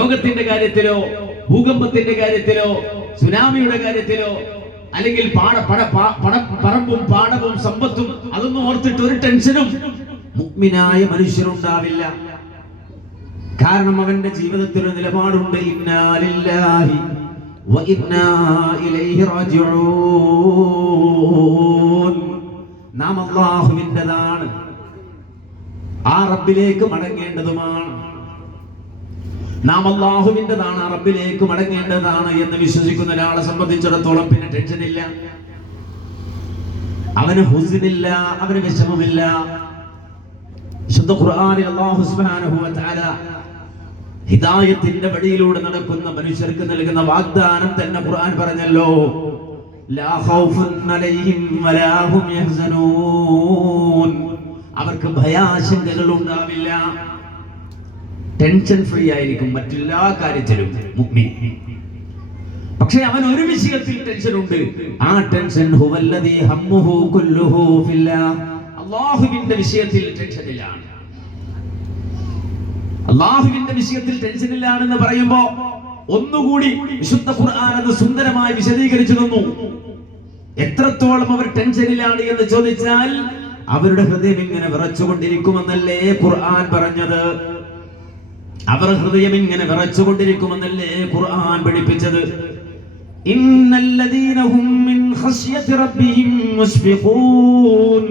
രോഗത്തിന്റെ കാര്യത്തിലോ ഭൂകമ്പത്തിന്റെ കാര്യത്തിലോ സുനാമിയുടെ കാര്യത്തിലോ അല്ലെങ്കിൽ പറമ്പും പാടവും സമ്പത്തും അതൊന്നും ഓർത്തിട്ട് ഒരു ടെൻഷനും മുഅ്മിനായ മനുഷ്യനുണ്ടാവില്ല. കാരണം അവന്റെ ജീവിതത്തിൽ ഒരു നിലപാടുണ്ട്, ഇന്നാ ലില്ലാഹി വ ഇന്നാ ഇലൈഹി റാജിഊൻ. നാം അല്ലാഹുവിൻ്റെതാണ്, ആ റബ്ബിലേക്ക് മടങ്ങേണ്ടതുമാണ്. നാം അല്ലാഹുവിൻ്റെതാണ്, ആ റബ്ബിലേക്ക് മടങ്ങേണ്ടതാണ് എന്ന് വിശ്വസിക്കുന്ന ഒരാളെ സംബന്ധിച്ചിടത്തോളം പിന്നെ ടെൻഷനില്ല, അവന് ഹുസ്നില്ല, അവന് വിഷമമില്ല. വിശുദ്ധ ഖുർആനിൽ അല്ലാഹു സുബ്ഹാനഹു വ തആല ഹിദായത്തിന്റെ വഴിയിലൂടെ നടക്കുന്ന മനുഷ്യർക്ക് നൽകുന്ന വാഗ്ദാനം തന്നെ ഖുർആൻ പറഞ്ഞല്ലോ, ലാ ഖൗഫുൻ അലൈഹിം വലാ ഹും യഹ്സനൂൻ. അവർക്ക് ഭയാശങ്കകൾ ഉണ്ടാവില്ല, ടെൻഷൻ ഫ്രീ ആയിരിക്കും മറ്റെല്ലാ കാര്യത്തിലും മുഅ്മിൻ. പക്ഷേ അവൻ ഒരു വിഷയത്തിൽ ടെൻഷൻ ഉണ്ട്, ആ ടെൻഷൻ ഹുവല്ലദീ ഹമ്മുഹു കുല്ലുഹു ഫില്ലാഹ്. അല്ലാഹുവിന്റെ വിഷയത്തിൽ ടെൻഷനിലാണ്. അല്ലാഹുവിന്റെ വിഷയത്തിൽ ടെൻഷനിലാണെന്ന് പറയുമ്പോൾ ഒന്നുകൂടി വിശുദ്ധ ഖുർആൻ അത് സുന്ദരമായി വിശദീകരിച്ചു തന്നു. എത്രത്തോളം അവർ ടെൻഷനിലാണ് എന്ന് ചോദിച്ചാൽ അവരുടെ ഹൃദയം ഇങ്ങനെ വിറച്ചുകൊണ്ടിരിക്കുമെന്നല്ലേ ഖുർആൻ പറഞ്ഞത്. അവർ ഹൃദയം ഇങ്ങനെ വിറച്ചുകൊണ്ടിരിക്കുമെന്നല്ലേ ഖുർആൻ പഠിപ്പിച്ചത്. ഇന്നല്ലദീന ഹും മിൻ ഖശ്യതി റബ്ബിഹിം മുശ്ഫിഖൂൻ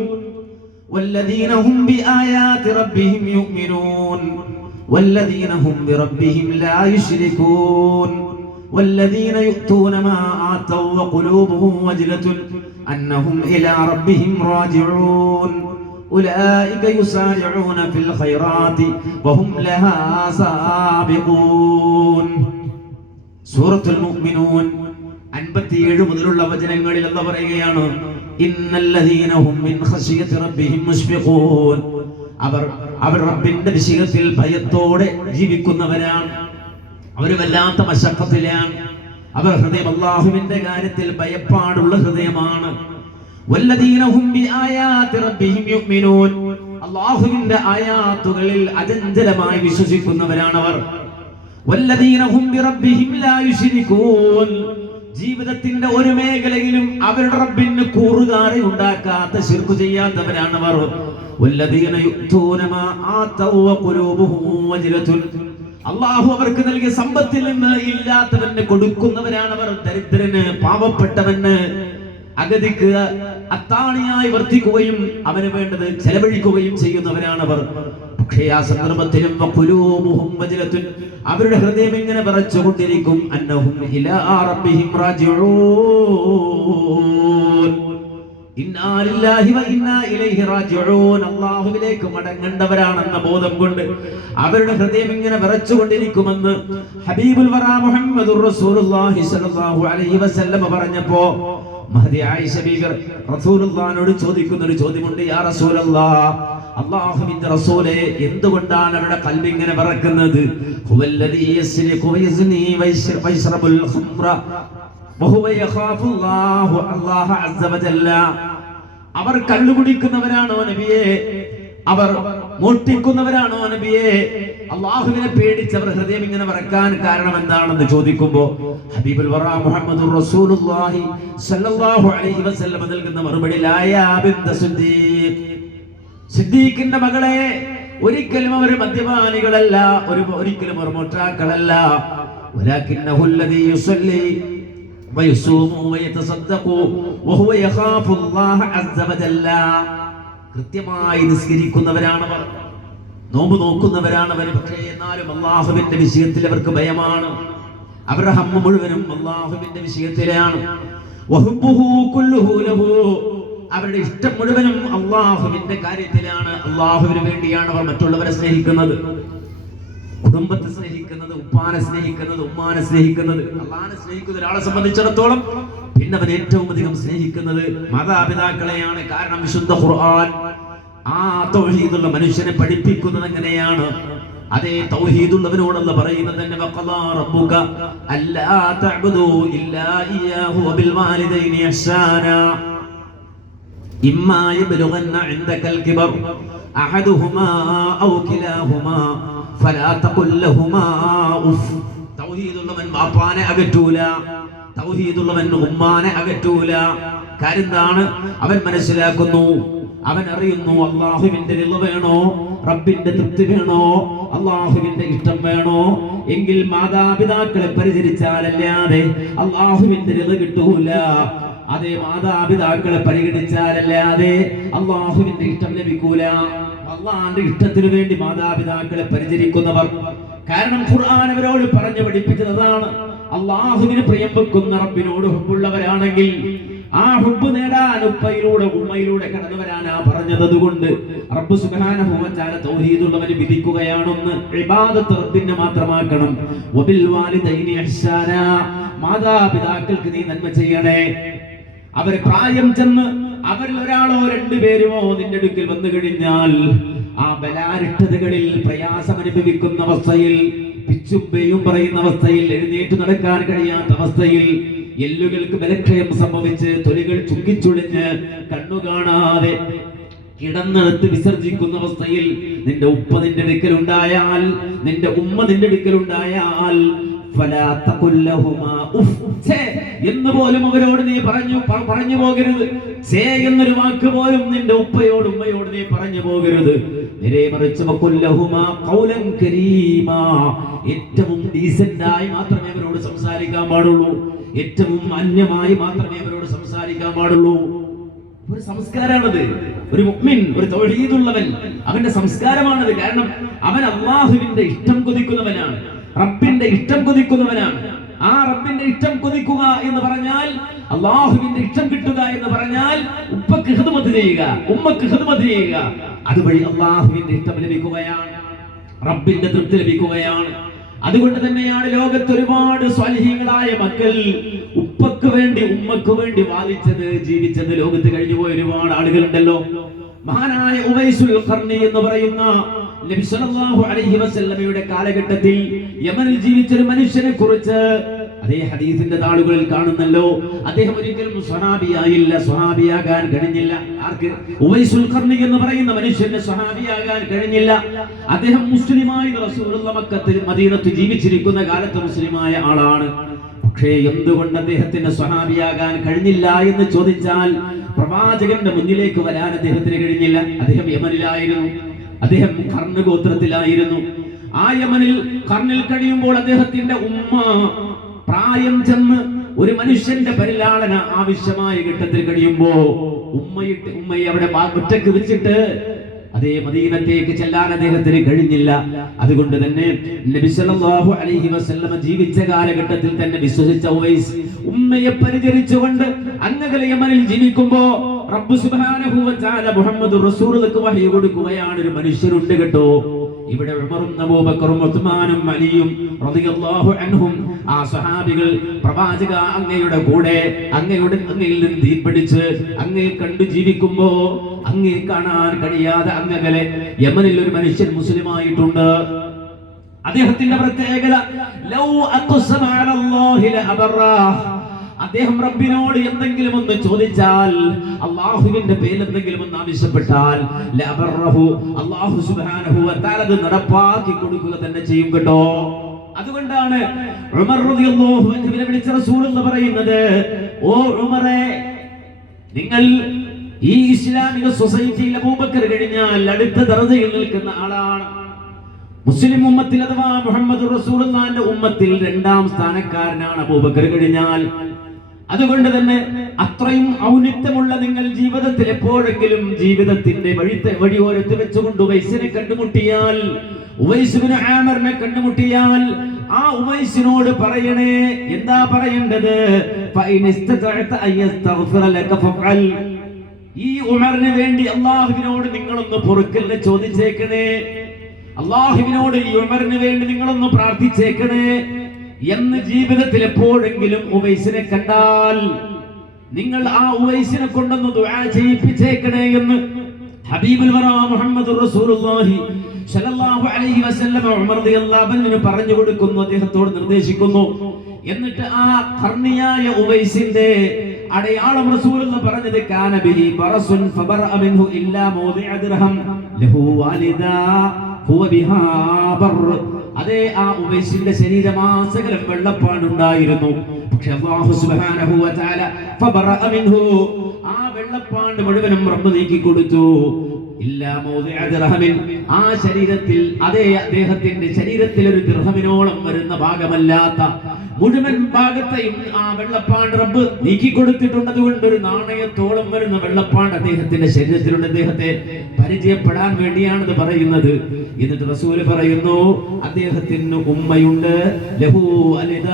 വല്ലദീന ഹും ബിആയാതി റബ്ബിഹിം യുഅ്മിനൂൻ വല്ലദീന ഹും ബിറബ്ബിഹിം ലാ യുശ്രികൂൻ വല്ലദീന യുഅ്തൂന മാ ആതൗ വഖുലൂബുഹും വജ്ലത്തുൻ അന്നഹും ഇലാ റബ്ബിഹിം റാജിഊൻ أولئك يسارعون في الخيرات وهم لها سابقون. സൂറത്തുൽ മുഅ്മിനൂൻ 57 മുതലുള്ള വചനങ്ങളിൽ അല്ലാഹു പറയുകയാണ്, ഇന്നല്ലദീന ഹും മിൻ ഖശ്യതി റബ്ബിഹിം മുശ്ഫിഖൂൻ. അവർ റബ്ബിന്റെ വിഷയത്തിൽ ഭയത്തോടെ ജീവിക്കുന്നവരാണ്. അവർ വല്ലാത്ത മശഖത്തിലാണ്. അവർ ഹൃദയം അല്ലാഹുവിന്റെ കാര്യത്തിൽ ഭയപ്പാടുള്ള ഹൃദയമാണ്. വല്ലദീന ഹും ബിആയാതി റബ്ബിഹിം യുഅ്മിനൂൻ. അല്ലാഹുവിന്റെ ആയാത്തുകളിൽ അചഞ്ചലമായി വിശ്വസിക്കുന്നവരാണ് അവർ. വല്ലദീന ഹും ബിറബ്ബിഹിം ലാ യുശ്രികൂൻ. ജീവിതത്തിന്റെ ഒരു മേഖലയിലും അവരുടെ റബ്ബിന് കൂറുകാരെ ഉണ്ടാക്കാത്ത, ശിർക്ക് ചെയ്യാത്തവരാണ് അവർ. വല്ലദീന യുഅ്തൂന മാ ആതൗ വഖുലൂബുഹും വജ്ലത്തുൻ. അല്ലാഹു അവർക്ക് നൽകിയ സമ്പത്തിൽ നിന്ന് ഇല്ലാത്തവന് കൊടുക്കുന്നവരാണ് അവർ. ദരിദ്രന്, പാവപ്പെട്ടവന്, അഗതിക്ക് അത്താണിയായി വർദ്ധിക്കുകയും അവന് വേണ്ടത് ചെലവഴിക്കുകയും ചെയ്യുന്നവരാണ് അവർ. പക്ഷേ ആ സന്ദർഭത്തിലും അവരുടെ ഹൃദയം ഇങ്ങനെ വിറച്ചുകൊണ്ടിരിക്കും, അന്നഹും ഇലാ റബ്ബിഹിം റാജിഊൻ. ഇന്നാ ലില്ലാഹി വ ഇന്നാ ഇലൈഹി റാജിഊൻ. അല്ലാഹുവിലേക്ക് മടങ്ങേണ്ടവരാണെന്ന ബോധം കൊണ്ട് അവരുടെ ഹൃദയം ഇങ്ങനെ വിറച്ചുകൊണ്ടിരിക്കുമെന്ന് ഹബീബുൽ വറാ മുഹമ്മദുർ റസൂലുള്ളാഹി സ്വല്ലല്ലാഹു അലൈഹി വസല്ലം പറഞ്ഞപ്പോ മഹദി ആയിഷ ബീവി റസൂലുള്ളാഹിനോട് ചോദിക്കുന്ന ഒരു ചോദ്യമുണ്ട്, യാ റസൂലല്ലാഹ്, അല്ലാഹുവിന്റെ റസൂലേ, എന്തുകൊണ്ടാണ് അവരുടെ ഖൽബ് ഇങ്ങനെ വിറക്കുന്നത്? ഹുവല്ലദീ യസ്രിഖു വയസ്നി വയശ്റബുൽ ഖംറ വഹുവ യഖാഫുല്ലാഹു അല്ലാഹ അസ്സ വജല്ല. അവർ കള്ളു കുടിക്കുന്നവരാണോ നബിയേ? അവർ മോഷ്ടിക്കുന്നവരാണോ നബിയേ? അല്ലാഹുവിനെ പേടിച്ച് അവർ ഹൃദയം ഇങ്ങനെ വിറക്കാൻ കാരണം എന്താണെന്ന് ചോദിക്കുമ്പോൾ ഹബീബുൽ വറാ മുഹമ്മദുർ റസൂലുള്ളാഹി സ്വല്ലല്ലാഹു അലൈഹി വസല്ലം നൽകുന്ന മറുപടി, ലാ യാ ബിന്ത സിദ്ദീഖ്. സിദ്ദീഖിന്റെ മകളെ, ഒരിക്കലും അവർ മദ്യപാനികളല്ല, ഒരിക്കലും അവർ മോഷ്ടാക്കളല്ല. വലാകിന്നഹു അല്ലദീ യുസല്ലി വയസൂമു വയതസദ്ദഖു വഹുവ യഖാഫുല്ലാഹ അസ്സ വജല്ല. കൃത്യമായി നിസ്കരിക്കുന്നവരാണവർ, നോമ്പ് നോക്കുന്നവരാണവർ. പക്ഷേ എന്നാലും അല്ലാഹുവിന്റെ വിഷയത്തിൽ അവർക്ക് ഭയമാണ്. അവരുടെ ഹമ്മ് മുഴുവനും അല്ലാഹുവിന്റെ വിഷയത്തിലാണ്. വഹുബ്ബുഹു കുല്ലുഹു ലഹു. അവരുടെ ഇഷ്ടം മുഴുവനും അല്ലാഹുവിന്റെ കാര്യത്തിലാണ്. അല്ലാഹുവിന് വേണ്ടിയാണ് അവർ മറ്റുള്ളവരെ സ്നേഹിക്കുന്നത്, കുടുംബത്തെ സ്നേഹിക്കുന്നത്, ഉപ്പാനെ സ്നേഹിക്കുന്നത്, ഉമ്മാനെ സ്നേഹിക്കുന്നത്. അല്ലാഹുവിനെ സ്നേഹിക്കുന്ന ഒരാളെ സംബന്ധിച്ചിടത്തോളം പിന്നെ അവൻ ഏറ്റവും അധികം സ്നേഹിക്കുന്നത് മാതാപിതാക്കളെയാണ്. കാരണം വിശുദ്ധ ഖുർആൻ ആ തൗഹീദുള്ള മനുഷ്യനെ പഠിപ്പിക്കുന്നത് എങ്ങനെയാണ്? അതേ തൗഹീദുള്ളവനോടല്ല പറയുന്നത് തന്നെ, വഖദാ റബ്ബുക അല്ലാ തഅബുദു ഇല്ലാ ഇയ്യാഹു വബിൽ വാലിദൈനി ഇഹ്സാനാ ഇമ്മാ യബ്ലുഗന്ന ഇൻദകൽ കിബർ അഹദുഹുമാ ഔ കിലാഹുമാ ഫലാ തഖുൽ ലഹുമാ ഉഫ് വാപ്പാനെ അകറ്റൂല, തൗഹീദുള്ളവൻ ഉമ്മാനെ അകറ്റൂല. കാര്യം എന്താണ്? അവൻ മനസ്സിലാക്കുന്നു, അവൻ അറിയുന്നു അള്ളാഹുവിന്റെ റിള വേണോ, റബ്ബിന്റെ തൃപ്തി വേണോ, അള്ളാഹുവിന്റെ ഇഷ്ടം വേണോ എങ്കിൽ മാതാപിതാക്കളെ പരിചരിച്ചാലല്ലാതെ അള്ളാഹുവിന്റെ റിള കിട്ടൂല. അതേ മാതാപിതാക്കളെ പരിഗണിച്ചാലല്ലാതെ അള്ളാഹുവിന്റെ ഇഷ്ടം ലഭിക്കൂല. അള്ളാഹുവിന്റെ ഇഷ്ടത്തിനു വേണ്ടി മാതാപിതാക്കളെ പരിചരിക്കുന്നവർ, കാരണം ഖുർആൻ അവരോട് പറഞ്ഞു പഠിപ്പിച്ചത് അതാണ്. അള്ളാഹുവിന് പ്രിയം വെക്കുന്ന റബ്ബിനോട് ഹുബ്ബുള്ളവരാണെങ്കിൽ ആ ഹുബ്ബ് നേടാൻ ഉപ്പയിലൂടെ ഉമ്മയിലൂടെ കടന്നു വരാനാ പറഞ്ഞത്. അതുകൊണ്ട് റബ്ബ് സുബ്ഹാനഹു വ തആല തൗഹീദുള്ളവന് വിധിക്കുകയാണെന്ന്, ഇബാദത്ത് റബ്ബിനെ മാത്രമാക്കണം. വബിൽ വാലിദൈനി ഇഹ്സാനാ, മാതാപിതാക്കൾക്ക് നീ നന്മ ചെയ്യണേ. അവർ പ്രായം ചെന്ന് അവരിൽ ഒരാളോ രണ്ടുപേരുമോ നിന്റെ അടുക്കൽ വന്നു കഴിഞ്ഞാൽ ആ ബലാരിഷ്ടതകളിൽ പ്രയാസം അനുഭവിക്കുന്ന അവസ്ഥയിൽ, പിച്ചും പേയും പറയുന്ന അവസ്ഥയിൽ, എഴുന്നേറ്റ് നടക്കാൻ കഴിയാത്ത അവസ്ഥയിൽ, എല്ലുകൾക്ക് ബലക്ഷയം സംഭവിച്ച് തൊലികൾ ചുക്കിച്ചുളിഞ്ഞ് കണ്ണു കാണാതെ കിടന്നെടുത്ത് വിസർജിക്കുന്ന അവസ്ഥയിൽ നിന്റെ ഉപ്പ നിന്റെ അടുക്കലുണ്ടായാൽ, നിന്റെ ഉമ്മ നിന്റെ അടുക്കലുണ്ടായാൽ എന്ന് പോലും അവരോട് നീ പറഞ്ഞു പോകരുത്. ചേ എന്നൊരു വാക്ക് പോലും നിന്റെ ഉപ്പയോട് ഉമ്മയോട് നീ പറഞ്ഞു പോകരുത്. നേരെ മറിച്ച് ഏറ്റവും ഡീസന്റായി മാത്രമേ അവരോട് സംസാരിക്കാൻ പാടുള്ളൂ, ഏറ്റവും മാന്യമായി മാത്രമേ അവരോട് സംസാരിക്കാൻ പാടുള്ളൂ. ഒരു സംസ്കാരമാണത്. ഒരു മുഅ്മിൻ, ഒരു തൗഹീദുള്ളവൻ, അവന്റെ സംസ്കാരമാണത്. കാരണം അവൻ അല്ലാഹുവിന്റെ ഇഷ്ടം കൊതിക്കുന്നവനാണ്, റബ്ബിന്റെ ഇഷ്ടം കൊതിക്കുന്നവനാണ്. ആ റബ്ബിന്റെ ഇഷ്ടം കൊതിക്കുക എന്ന് പറഞ്ഞാൽ, അല്ലാഹുവിന്റെ ഇഷ്ടം കിട്ടുക എന്ന് പറഞ്ഞാൽ ഉപ്പക്ക് ഖിദ്മത്ത് ചെയ്യുക, ഉമ്മക്ക് ഖിദ്മത്ത് ചെയ്യുക. അതുവഴി അല്ലാഹുവിന്റെ ഇഷ്ടം ലഭിക്കുകയാണ്, റബ്ബിന്റെ തൃപ്തി ലഭിക്കുകയാണ്. അതുകൊണ്ട് തന്നെയാണ് ലോകത്ത് ഒരുപാട് സ്വാലിഹീങ്ങളായ മക്കൾ ഉപ്പക്ക് വേണ്ടി ഉമ്മക്ക് വേണ്ടി വാദിച്ചത്, ജീവിച്ചത്. ലോകത്ത് കഴിഞ്ഞുപോയ ഒരുപാട് ആളുകളുണ്ടല്ലോ. മഹാനായ ഉവൈസുൽ ഖർനി എന്ന് പറയുന്ന നബി സല്ലല്ലാഹു അലൈഹി വസല്ലമയുടെ കാലഘട്ടത്തിൽ യമനിൽ ജീവിച്ച ഒരു മനുഷ്യനെ കുറിച്ച് അതേ ഹദീസിന്റെ താളുകളിൽ കാണുന്നല്ലോ. അദ്ദേഹം ഒരിക്കലും സ്വഹാബിയായില്ല, സ്വഹാബിയാകാൻ കഴിഞ്ഞില്ല. ആർക്ക്? ഉവൈസുൽ ഖർനി എന്ന് പറയുന്ന മനുഷ്യന് സ്വഹാബിയാകാൻ കഴിഞ്ഞില്ല. അദ്ദേഹം മുസ്ലിമായി റസൂലുള്ളാഹി മക്കത്തിൽ മദീനത്ത് ജീവിച്ചിരിക്കുന്ന കാലത്ത് മുസ്ലിമായ ആളാണ്. പക്ഷേ എന്തുകൊണ്ട് അദ്ദേഹത്തിന് സ്വഹാബിയാകാൻ കഴിഞ്ഞില്ല എന്ന് ചോദിച്ചാൽ, പ്രവാചകന്റെ മുന്നിലേക്ക് വരാൻ അദ്ദേഹത്തിന് കഴിഞ്ഞില്ല. അദ്ദേഹം യമനിലായിരുന്നു, അദ്ദേഹം ഖർന് ഗോത്രത്തിലായിരുന്നു. ആ യമനിൽ ഖർനിൽ കഴിയുമ്പോൾ അദ്ദേഹത്തിന്റെ ഉമ്മ പ്രായം ചെന്ന് ഒരു മനുഷ്യന്റെ പരിലാളന ആവശ്യമായ ഘട്ടത്തിൽ കഴിയുമ്പോ ഉമ്മയെ അവിടെ ഒറ്റക്ക് വെച്ചിട്ട് അതേ മദീനത്തേക്ക് ചെല്ലാൻ അദ്ദേഹത്തിന് കഴിഞ്ഞില്ല. അതുകൊണ്ട് തന്നെ നബി സല്ലല്ലാഹു അലൈഹി വസല്ലമ ജീവിച്ച കാലഘട്ടത്തിൽ തന്നെ വിശ്വസിച്ച ഉവൈസ് ഉമ്മയെ പരിചരിച്ചുകൊണ്ട് അങ്ങകലെ യമനിൽ ജീവിക്കുമ്പോ റബ്ബ് സുബ്ഹാനഹു വ തആല മുഹമ്മദുർ റസൂലുള്ളാഹിക്ക് വഹി കൊടുക്കുകയാണ്. ഒരു മനുഷ്യരുണ്ട് കേട്ടോ ഇവിടെ, ഉമറും അബൂബക്കറും ഉസ്മാനും അലിയും റളിയല്ലാഹു അൻഹും, ആ സ്വഹാബികൾ പ്രവാചക അങ്ങയുടെ കൂടെ അങ്ങയിൽ നിന്ന് തീപിടിച്ച് അങ്ങയെ കണ്ടു ജീവിക്കുമ്പോ അങ്ങയെ കാണാൻ കഴിയാതെ അങ്ങകലെ യമനിൽ ഒരു മനുഷ്യൻ മുസ്ലിമായിട്ടുണ്ട്. അദ്ദേഹത്തിന്റെ പ്രത്യേകത ലൗ അഖ്സമ അലല്ലാഹി ലഅബറാഹ്, അദ്ദേഹം റബ്ബിനോട് എന്തെങ്കിലും ഒന്ന് ചോദിച്ചാൽ, അല്ലാഹുവിന്റെ പേരിൽ എന്തെങ്കിലും ഒന്ന് ആവശ്യപ്പെട്ടാൽ ലഅബറഹു, അല്ലാഹു സുബ്ഹാനഹു വ തആല അത് നടപ്പാക്കി കൊടുക്കുക തന്നെ ചെയ്യും കേട്ടോ. അതുകൊണ്ടാണ് ഉമർ റളിയല്ലാഹു അൻഹുവിനെ വിളിച്ച റസൂൽ എന്ന് പറയുന്നത്, ഓ ഉമറേ, നിങ്ങൾ ഈ ഇസ്ലാമിക സൊസൈറ്റിയിൽ അബൂബക്കർ കഴിഞ്ഞാൽ അടുത്ത ദർജയിൽ നിൽക്കുന്ന ആളാണ്. മുസ്ലിം ഉമ്മത്തിൽ അഥവാ മുഹമ്മദ് റസൂലുള്ളാഹിന്റെ ഉമ്മത്തിൽ രണ്ടാം സ്ഥാനക്കാരനാണ് അബൂബക്കർ കഴിഞ്ഞാൽ. അതുകൊണ്ട് തന്നെ അത്രയും ഔന്നിത്യമുള്ള നിങ്ങൾ ജീവിതത്തിൽ എപ്പോഴെങ്കിലും ജീവിതത്തിന്റെ വഴിയോരത്ത് വെച്ചുകൊണ്ട് ഉവൈസിനെ കണ്ടുമുട്ടിയാൽ, ഉവൈസ് ഇബ്നു ആമിറിനെ കണ്ടുമുട്ടിയാൽ ആ ഉവൈസിനോട് പറയണേ, എന്താ പറയേണ്ടത്? ഈ ഉമറിന് വേണ്ടി അല്ലാഹുവിനോട് നിങ്ങളൊന്ന് പൊറുക്കലിനെ ചോദിച്ചേക്കണേ, അല്ലാഹുവിനോട് ഈ ഉമറിന് വേണ്ടി നിങ്ങളൊന്ന് പ്രാർത്ഥിച്ചേക്കണേ എന്ന് ജീവിതത്തിൽ എപ്പോഴെങ്കിലും ഉവൈസിനെ കണ്ടാൽ നിങ്ങൾ ആ ഉവൈസിനെ കൊണ്ടൊന്ന് ദുആ ചെയ്യിപ്പിച്ചേക്കണേ എന്ന് ഹബീബുൽ വറാ മുഹമ്മദുർ റസൂലുള്ളാഹി സ്വല്ലല്ലാഹു അലൈഹി വസല്ലം ഉമർ റളിയല്ലാഹു അൻഹു പറഞ്ഞു കൊടുക്കുന്നു, അദ്ദേഹത്തോട് നിർദ്ദേശിക്കുന്നു. എന്നിട്ട് ആ ഖർനിയായ ഉവൈസിന്റെ അടയാളം റസൂലുള്ളാഹി പറഞ്ഞത്, കാന ബിഹി ബറസുൻ ഫബറഅ മിൻഹു ഇല്ലാ മൗദിഅ ദിർഹം ലഹു വാലിദാ ഹുവ ബിഹാ ബർ, അതേ ആ ഉവൈസിന്റെ ശരീരമാസകലം വെള്ളപ്പാടുണ്ടായിരുന്നു. പക്ഷെ അല്ലാഹു സുബ്ഹാനഹു വ തആല ഫബറഅ മിൻഹു, ആ വെള്ളപ്പാണ്ട് മുഴുവനും റബ്ബ് നീക്കി കൊടുത്തു. ഇല്ലാ മൗദിഅ ദിർഹമിൻ, ആ ശരീരത്തിൽ അതേ അദ്ദേഹത്തിന്റെ ശരീരത്തിൽ ഒരു ദിർഹമിനോളം വരുന്ന ഭാഗമല്ലാത്ത മുഴുവൻ ഭാഗത്തെയും ആ വെള്ളപ്പാണ്ട് റബ്ബ് നീക്കി കൊടുത്തിട്ടുണ്ട്. അതുകൊണ്ട് ഒരു നാണയത്തോളം വരുന്ന വെള്ളപ്പാണ്ട് അദ്ദേഹത്തിന്റെ ശരീരത്തിലുണ്ട്. അദ്ദേഹത്തെ പരിചയപ്പെടാൻ വേണ്ടിയാണ് ഇത് പറയുന്നത്. എന്നിട്ട് റസൂൽ പറയുന്നു, അദ്ദേഹത്തിന് ഉമ്മയുണ്ട്, ലഹു അലിദ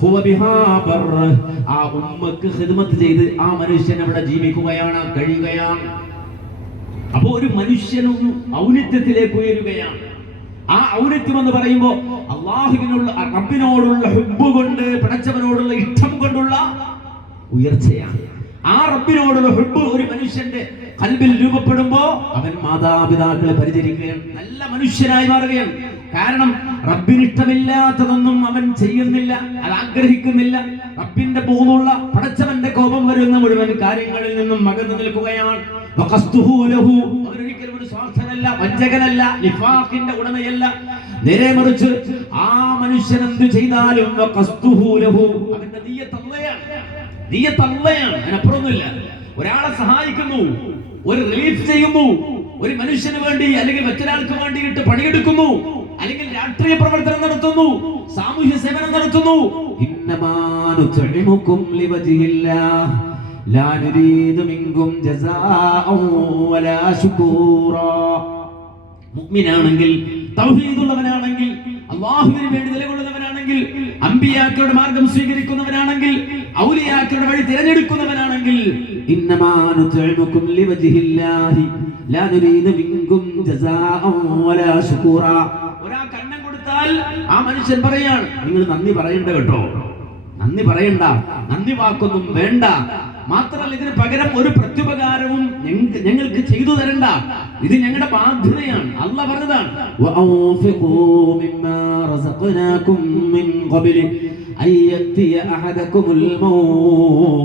ഹുവ ബിഹാ ബർ, ആ ഉമ്മക്ക് ഖിദ്മത്ത് ചെയ്ത് ആ മനുഷ്യൻ അവിടെ ജീവിക്കുകയാണ്, കഴിയുകയാണ്. അപ്പോ ഒരു മനുഷ്യനും ഔന്നത്യത്തിലേക്ക് ഉയരുകയാണ്. ആ ഔന്നത്യം എന്ന് പറയുമ്പോൾ അള്ളാഹുവിനുള്ള റബ്ബിനോടുള്ള ഹുബ്ബ് കൊണ്ട്, പടച്ചവനോടുള്ള ഇഷ്ടം കൊണ്ടുള്ള ഉയർച്ചയാണ്. ആ റബ്ബിനോടുള്ള ഹുബ്ബ് ഒരു മനുഷ്യന്റെ ഖൽബിൽ രൂപപ്പെടുമ്പോ അവൻ മാതാപിതാക്കളെ പരിചരിക്കുകയാണ്, നല്ല മനുഷ്യനായി മാറുകയാണ്. കാരണം റബ്ബിന് ഇഷ്ടമില്ലാത്തതൊന്നും അവൻ ചെയ്യുന്നില്ല, അത് ആഗ്രഹിക്കുന്നില്ല. റബ്ബിന്റെ ബോധമുള്ള പടച്ചവന്റെ കോപം വരുന്ന മുഴുവൻ കാര്യങ്ങളിൽ നിന്നും അകന്നു നിൽക്കുകയാണ്. അവരൊരിക്കലും ഒരു സ്വാർത്ഥനല്ല, വഞ്ചകനല്ല, നിഫാഖിന്റെ ഉടമയല്ല. നേരെ മറിച്ച് ആ മനുഷ്യൻ എന്ത് ചെയ്താലും അവന്റെ നിയ്യത്ത് അല്ലാഹയാണ്, അതിനപ്പുറമൊന്നുമില്ല. ഒരാളെ സഹായിക്കുന്നു, ഒരു റിലീഫ് ചെയ്യുന്നു, ഒരു മനുഷ്യന് വേണ്ടി അല്ലെങ്കിൽ മറ്റൊരാൾക്ക് വേണ്ടിയിട്ട് പണിയെടുക്കുന്നു, അല്ലെങ്കിൽ രാഷ്ട്രീയ പ്രവർത്തനം നടത്തുന്നു, സാമൂഹ്യ സേവനം നടത്തുന്നു. ഇന്നമാ നുത്ഇമുകും ലിവജ്ഹില്ലാഹ് ലാ നുരീദു മിൻകും ജസാഅൻ വലാ ശുകൂറാ. മുഅ്മിനാണെങ്കിൽ, തൗഹീദുള്ളവനാണെങ്കിൽ, അല്ലാഹുവിന് വേണ്ടി നിലകൊള്ളുന്നവനാണെങ്കിൽ, അമ്പിയാക്കളുടെ മാർഗം സ്വീകരിക്കുന്നവനാണെങ്കിൽ, ഔലിയാക്കളുടെ വഴി തിരഞ്ഞെടുക്കുന്നവനാണെങ്കിൽ, ഇന്നമാ നുത്ഇമുകും ലിവജ്ഹില്ലാഹി ലാ നുരീദു മിൻകും ജസാഅൻ വലാ ശുകൂറാ. ഒരാൾ കണ്ണം കൊടുത്താൽ ആ മനുഷ്യൻ പറയാണ്, നിങ്ങൾ നന്ദി പറയണ്ട കേട്ടോ, നന്ദി പറയണ്ട, നന്ദി വാക്കൊന്നും വേണ്ട. മാത്രമല്ല ഇതിന് പകരം ഒരു പ്രത്യുപകാരവും ഞങ്ങൾക്ക് ചെയ്തു തരണ്ട, ഇത് ഞങ്ങളുടെ ബാധ്യതയാണ്. അല്ലാഹ് പറഞ്ഞതാണ്, വഅൻഫിഖൂ മിമ്മാ റസഖനാകും മിൻ ഖബ്ലി അയ്യത്തിയ അഹദകുമുൽ മൗത്ത്.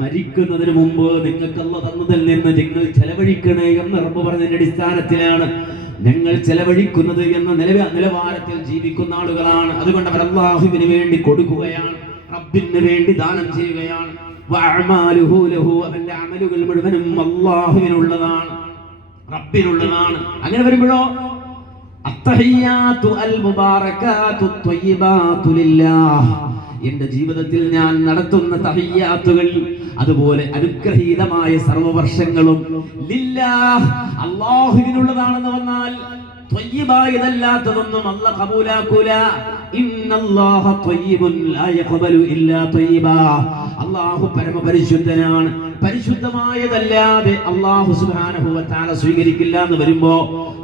മരിക്കുന്നതിന് മുമ്പ് നിങ്ങൾക്ക് അല്ലാഹ് തന്നതിൽ നിന്ന് നിങ്ങൾ ചെലവഴിക്കണേ എന്ന് റബ്ബ് പറഞ്ഞതിന്റെ അടിസ്ഥാനത്തിലാണ് ഞങ്ങൾ ചെലവഴിക്കുന്നത് എന്ന നിലവാരത്തിൽ ജീവിക്കുന്ന ആളുകളാണ്. അതുകൊണ്ട് അവർ അല്ലാഹുവിന് വേണ്ടി കൊടുക്കുകയാണ്, റബ്ബിന് വേണ്ടി ദാനം ചെയ്യുകയാണ്. വഅഅമാലുഹു ലഹു, അവന്റെ അമലുകൾ മുഴുവനും അല്ലാഹുവിനുള്ളതാണ്, റബ്ബിനുള്ളതാണ്. അങ്ങനെ വരുമ്പോഴോ അത്തഹിയ്യാതു അൽ മുബാറകാതു ത്വയ്യിബാതു ലില്ലാഹ്, എന്റെ ജീവിതത്തിൽ ഞാൻ നടത്തുന്ന തഹിയ്യാത്തുകൾ, അതുപോലെ അനുഗ്രഹീതമായ സർവവർഷങ്ങളും ലില്ലാഹ്, അല്ലാഹുവിനുള്ളതാണെന്ന് വന്നാൽ ത്വയ്യിബായതല്ലാത്തതൊന്നും അല്ലാഹ് ഖബൂലാക്കൂല. ഇന്നല്ലാഹ ത്വയ്യിബുൻ ലാ യഖ്ബലു ഇല്ലാ ത്വയ്യിബാ. അല്ലാഹു പരമപരിശുദ്ധനാണ്, പരിശുദ്ധമായതല്ലാതെ അല്ലാഹു സുബ്ഹാനഹു വ തആല സ്വീകരിക്കില്ല എന്ന് വരുമ്പോ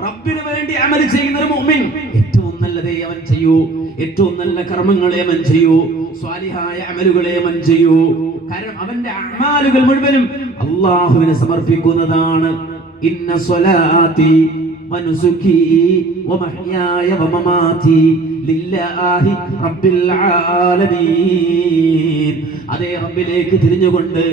റബ്ബിന് വേണ്ടി അമൽ ചെയ്യുന്ന ഒരു മുഅ്മിൻ ഏറ്റവും നല്ലതേ അവൻ ചെയ്യൂ, ഏറ്റവും നല്ല കർമ്മങ്ങളെ അവൻ ചെയ്യൂ, സ്വാലിഹായ അമലുകളെ അവൻ ചെയ്യൂ. കാരണം അവന്റെ അമാലുകൾ മുഴുവനും അല്ലാഹുവിനെ സമർപ്പിക്കുന്നതാണ്. ഇന്ന സ്വലാത്തി വനുസുകി വമഹ്യായ വമമാതി ലില്ലാഹി റബ്ബിൽ ആലമീൻ. അതേ റബ്ബിലേക്ക് തിരിഞ്ഞുകൊണ്ട്,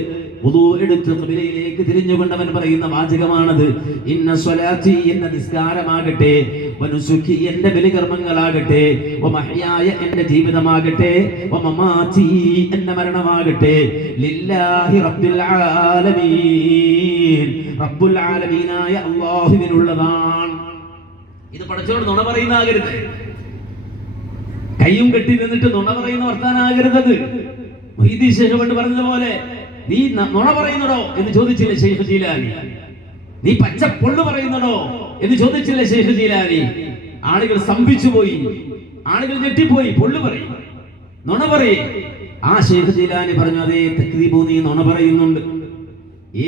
വുദൂ എടുത്ത് ഖിബലയിലേക്ക് തിരിഞ്ഞുകൊണ്ട് അവൻ പറയുന്ന വാചകമാണത്. ഇന്ന സ്വലാത്തി, എന്റെ നിസ്കാരമാകട്ടെ, വനുസുകി, എന്റെ ബലികർമ്മങ്ങളാകട്ടെ, വമഹ്യായ, എന്റെ ജീവിതമാകട്ടെ, വമമാതി, എന്റെ മരണമാകട്ടെ, ലില്ലാഹി റബ്ബിൽ ആലമീൻ, റബ്ബുൽ ആലമീനായ അല്ലാഹുവിനുള്ളതാണ്. ഇത് പടച്ചോട് നുണ പറയുന്നതാകരുത്, കയ്യും കെട്ടി നിന്നിട്ട് നുണ പറയുന്ന വർത്താനാകരുത്. മുഹീദ്ദീൻ ശൈഖ് പണ്ട് പറഞ്ഞതുപോലെ, നീ നുണ പറയുന്നടോ എന്ന് ചോദിച്ചില്ലേ ശൈഖ് ജീലാനി, നീ പച്ച പൊള്ളു പറയുന്നടോ എന്ന് ചോദിച്ചില്ലേ ശൈഖ് ജീലാനി. ആളുകൾ സ്തംഭിച്ചു പോയി, ആളുകൾ ഞെട്ടിപ്പോയി. പൊള്ളു പറയും, നുണ പറയും. ആ ശൈഖ് ജീലാനി പറഞ്ഞു, അതേ തക്ദീബു, നീ നുണ പറയുന്നുണ്ട്.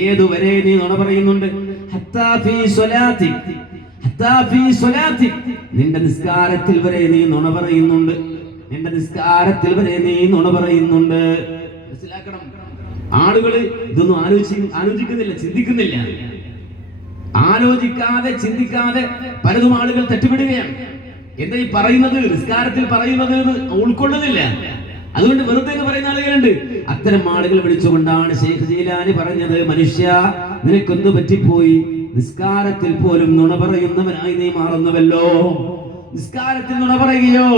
ഏതുവരെ നീ നുണ പറയുന്നുണ്ട്? ഹത്താ ഫീ സ്വലാത്തി, ഹത്താ ഫീ സ്വലാത്തി, നിന്റെ നിസ്കാരത്തിൽ വരെ നീ നുണ പറയുന്നുണ്ട്, നിന്റെ നിസ്കാരത്തിൽ വരെ നീ നുണ പറയുന്നുണ്ട്. മനസ്സിലാക്കണം, ആളുകൾ ഇതൊന്നും ആലോചിക്കുന്നില്ല, ചിന്തിക്കുന്നില്ല. ആലോചിക്കാതെ ചിന്തിക്കാതെ പലതും ആളുകൾ തെറ്റുപിടുകയാണ്. എന്താ ഈ പറയുന്നത്, നിസ്കാരത്തിൽ പറയുന്നത് ഉൾക്കൊള്ളുന്നില്ല. അതുകൊണ്ട് വെറുതെ എന്ന് പറയുന്ന ആളുകളുണ്ട്. അത്തരം ആളുകൾ വിളിച്ചുകൊണ്ടാണ് ശൈഖ് ജീലാനി പറഞ്ഞത്, മനുഷ്യ, നിനക്കൊന്നു പറ്റിപ്പോയി, നിസ്കാരത്തിൽ പോലും നുണ പറയുന്നവനായി നീ മാറുന്നുവല്ലോ. നിസ്കാരത്തിൽ നുണ പറയുകയോ?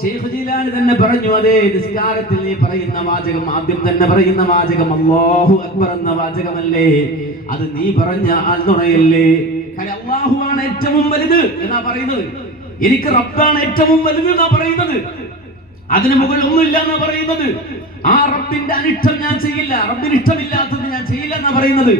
ശൈഖ് ജീലാനി തന്നെ പറഞ്ഞു, അതെ, നിസ്കാരത്തിൽ നീ പറയുന്ന വാചകം, ആദ്യം തന്നെ പറയുന്ന വാചകം അല്ലാഹു അക്ബർ എന്ന വാചകമല്ലേ? അത് നീ പറഞ്ഞ നുണയല്ലേ? കാരണം അല്ലാഹുവാണ് ഏറ്റവും വലുത് എന്നാ പറയുന്നത്, എനിക്ക് റബ്ബാണ് ഏറ്റവും വലുത് എന്നാ പറയുന്നത്, അതിന് മുകളിൽ ഒന്നുമില്ല എന്നാ പറയുന്നത്. ആ റബ്ബിന്റെ അനിഷ്ടം ഞാൻ ചെയ്യില്ല, റബ്ബിന് ഇഷ്ടമില്ലാത്തത് ഞാൻ ചെയ്യില്ല എന്നാ പറയുന്നത്.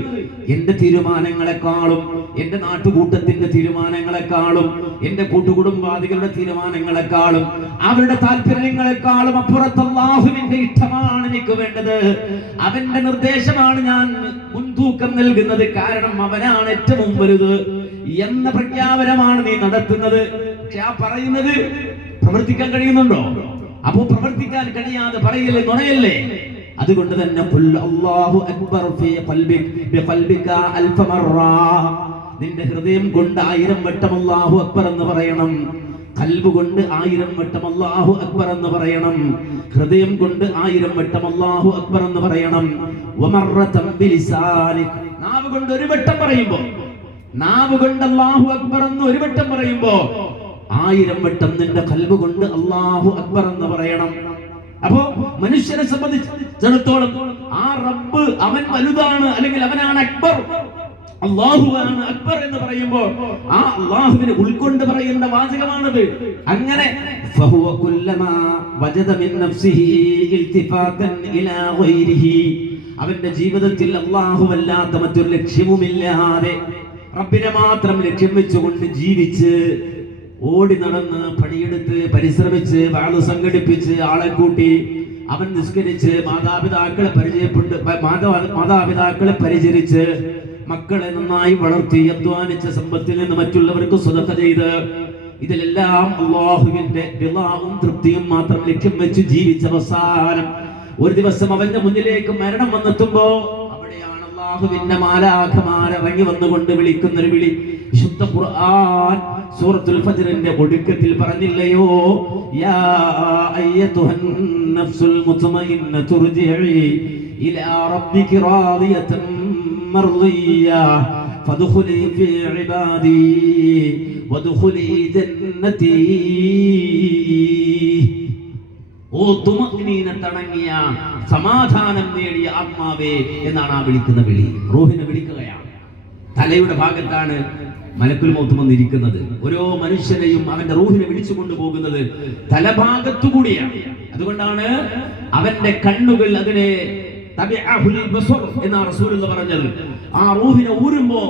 എന്റെ തീരുമാനങ്ങളെക്കാളും, എന്റെ നാട്ടുകൂട്ടത്തിന്റെ തീരുമാനങ്ങളെക്കാളും, എന്റെ കൂട്ടുകുടുംബാദികളുടെ തീരുമാനങ്ങളെക്കാളും, അവരുടെ താല്പര്യങ്ങളെക്കാളും അപ്പുറത്ത് അല്ലാഹുവിന്റെ ഇഷ്ടമാണ് എനിക്ക് വേണ്ടത്. അവന്റെ നിർദ്ദേശമാണ് ഞാൻ മുൻതൂക്കം നൽകുന്നത്. കാരണം അവനാണ് ഏറ്റവും വലുത് എന്ന പ്രഖ്യാപനമാണ് നീ നടത്തുന്നത്. പക്ഷെ ആ പറയുന്നത് പ്രവർത്തിക്കാൻ കഴിയുന്നുണ്ടോ? അപ്പോ പ്രവർത്തിക്കാൻ കഴിയാതെ പറയല്ലേ, നുണയല്ലേ? അതുകൊണ്ട് തന്നെ അല്ലാഹു അക്ബർ ഫീ ഖൽബിക അൽഫ മറ, നിന്റെ ഹൃദയം കൊണ്ട് 1000 വട്ടം അല്ലാഹു അക്ബർ എന്ന് പറയണം. ഖൽബ് കൊണ്ട് 1000 വട്ടം അല്ലാഹു അക്ബർ എന്ന് പറയണം. ഹൃദയം കൊണ്ട് 1000 വട്ടം അല്ലാഹു അക്ബർ എന്ന് പറയണം. വമറതൻ ബിലിസാനിക്, നാവ് കൊണ്ട് ഒരു വട്ടം പറയുമ്പോ, നാവ് കൊണ്ട് അല്ലാഹു അക്ബർ എന്ന് ഒരു വട്ടം പറയുമ്പോ 1000 വട്ടം നിന്റെ ഖൽബ് കൊണ്ട് അല്ലാഹു അക്ബർ എന്ന് പറയണം. അപ്പോ മനുഷ്യനെ സംബന്ധിച്ചിടത്തോളം ആ റബ്ബ് അവൻ വലുതാണ്, അല്ലെങ്കിൽ അവനാണ് അക്ബർ, അല്ലാഹുവാണ് അക്ബർ എന്ന് പറയുമ്പോൾ ആ അല്ലാഹുവിനെ ഉൾക്കൊണ്ട് പറയുന്ന വാചകമാണത്. അങ്ങനെ ഫഹുവ കുല്ലമാ വജദ മിൻ നഫ്സിഹി ഇൽതിഫാതൻ ഇലാ ഗൈരിഹി, അവന്റെ ജീവിതത്തിൽ അല്ലാഹുവല്ലാത്ത മറ്റൊരു ലക്ഷ്യവുമില്ലാതെ റബ്ബിനെ മാത്രം ലക്ഷ്യം വെച്ചുകൊണ്ട് ജീവിച്ച് ഓടി നടന്ന് പണിയെടുത്ത് പരിശ്രമിച്ച് വാള് സംഘടിപ്പിച്ച് ആളെ കൂട്ടി അവൻ നിസ്കരിച്ച് മാതാപിതാക്കളെ പരിചയപ്പെട്ട് മാതാപിതാക്കളെ പരിചരിച്ച് മക്കളെ നന്നായി വളർത്തി അധ്വാനിച്ച സമ്പത്തിൽ നിന്ന് മറ്റുള്ളവർക്ക് സ്വതക്ക ചെയ്ത് ഇതിലെല്ലാം അല്ലാഹുവിന്റെ റിളാവും തൃപ്തിയും മാത്രം ലക്ഷ്യം വെച്ച് ജീവിച്ച അവസാനം ഒരു ദിവസം അവന്റെ മുന്നിലേക്ക് മരണം വന്നെത്തുമ്പോ അവിടെയാണ് അല്ലാഹുവിന്റെ മാലാഖമാർ ഇറങ്ങി വന്നുകൊണ്ട് വിളിക്കുന്ന ഒരു വിളി. വിശുദ്ധ ഖുർആൻ സൂറത്തുൽ ഫജ്റിന്റെ ഒടുക്കത്തിൽ പറഞ്ഞില്ലയോ, യാ അയ്യതുഹൻ നഫ്സുൽ മുത്മഇന്നതു ർജിഇ ഇലാ റബ്ബികി റാദിയതൻ മർദിയ ഫദ്ഖുലി ഫീ ഇബാദി വദ്ഖുലി ജന്നതി. ഓ തുമഅ്നീന തടങ്ങിയ സമാധാനം നേടിയ ആത്മാവേ എന്നാണ് ആ വിളിക്കുന്ന വിളി. റൂഹിനെ വിളിക്കുകയാണ്. തലയുടെ ഭാഗത്താണ് മലക്കുൽ മൗത്ത് വന്നിരിക്കുന്നത്. ഓരോ മനുഷ്യനെയും അവന്റെ റൂഹിനെ വിളിച്ചു കൊണ്ടുപോകുന്നത് തലഭാഗത്തു കൂടിയാണ്. അതുകൊണ്ടാണ് അവന്റെ കണ്ണുകൾ അതിനെ തബിഅഹുൽ ബസർ എന്നാണ് റസൂലുള്ളാഹി പറഞ്ഞത്. ആ റൂഹിനെ ഊരുമ്പോ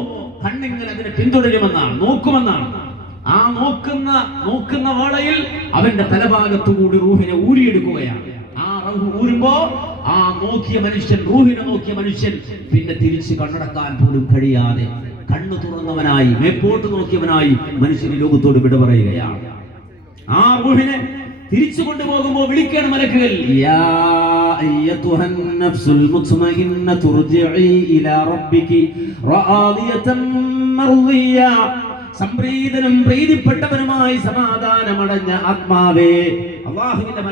കണ്ണിങ്ങനെ അതിനെ പിന്തുടരുമെന്നാണ്, നോക്കുമെന്നാണ്. ആ നോക്കുന്ന വേളയിൽ അവന്റെ തലഭാഗത്തു കൂടി റൂഹിനെ ഊരിയെടുക്കുകയാണ്. ആ റൂഹ് ഊരുമ്പോ ആ നോക്കിയ മനുഷ്യൻ, റൂഹിനെ നോക്കിയ മനുഷ്യൻ പിന്നെ തിരിച്ച് കണ്ണടക്കാൻ പോലും കഴിയാതെ കണ്ണു തുറന്നവനായി മേപ്പോട്ട് നോക്കിയവനായി മനുഷ്യന് ലോകത്തോട് വിട പറയുകയാണ്. ആ റൂഹിനെ തിരിച്ചു കൊണ്ടുപോകുമ്പോൾ വിളിക്കണം മലക്കുകൾ, യാ അയ്യതുഹൻ നഫ്സുൽ മുത്മഇന്നതു ർജിഇ ഇലാ റബ്ബികി റാദിയതൻ മർദിയ, സംപ്രീതനും പ്രീതിപ്പെട്ടവനുമായി സമാധാനമടഞ്ഞ ആത്മാവേ. അല്ലാഹുവിന്റെ